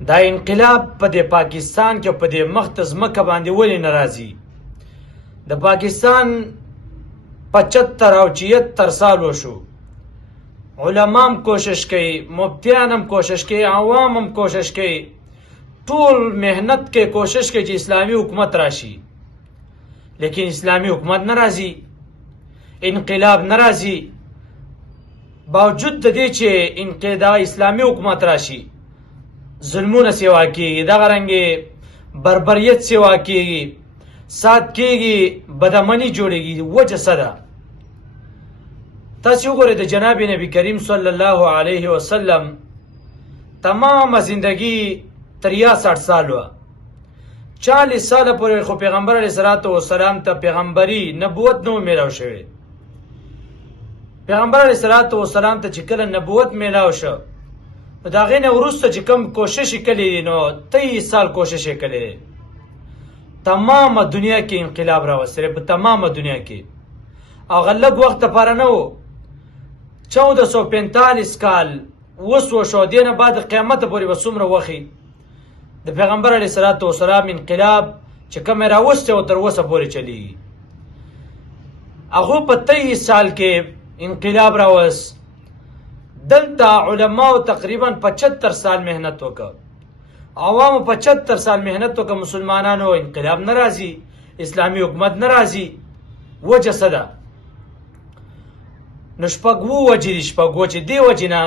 دا انقلاب په دې پاکستان کې په دې مخته ځمکه باندې ولې نه راځي؟ د پاکستان 75 او 76 سال وشو، علما هم کوشش کوي، مفتیان هم کوشش کوي، عوام هم کوشش کوي، ټول محنت کوي، کوشش کوي چې اسلامي حکومت راشي، لیکن اسلامي حکومت نه راځي، انقلاب نه راځي. باوجود د دې چې انقلاب اسلامي حکومت راشي، ظلمونه سیوا کېږي، دغه رنګې بربریت سیوا کېږي، سات کېږي، بدامني جوړېږي. وجه څه ده؟ تاسې وګورئ، د جناب نبی کریم صلی الله علیه وسلم تمامه زندگی 63 سال وه. 40 ساله پورې خو پیغمبر علیه الصلاة والسلام ته پیغمبري نبوت نه و میلاو شوی. پیغمبر علیه الصلاة والسلام ته چې کله نبوت میلاو شو، نو د هغې نه وروسته چې کوم کوشش یې کړی دی، نو 23 سال کوشش یې کړی دی. تمامه دنیا کې انقلاب راوستلی، په تمامه دنیا کې. هغه لږ وخت دپاره نه و، 1445 کال وشو. دې نه بعد قیامته پورې به څومره وخت د پیغمبر علیه الصلاة والسلام انقلاب چې کوم یې راوستی او تر اوسه پورې چلیږي. هغو په 23 سال کې انقلاب راوست. دلته علماو تقریبا 75 سال محنت وکړ، عوامو 75 سال محنت وکړ، مسلمانانو انقلاب نه راځي، اسلامي حکومت نه راځي. وجه څه ده؟ نو شپږ وجې دي، شپږ وجې. دې وجې نه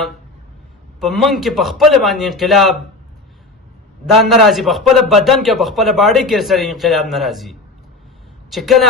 په موږ کې په خپله باندې انقلاب دا نه راځي، په خپله بدن کې، په خپله باډۍ کې سره انقلاب نه راځي. چې کله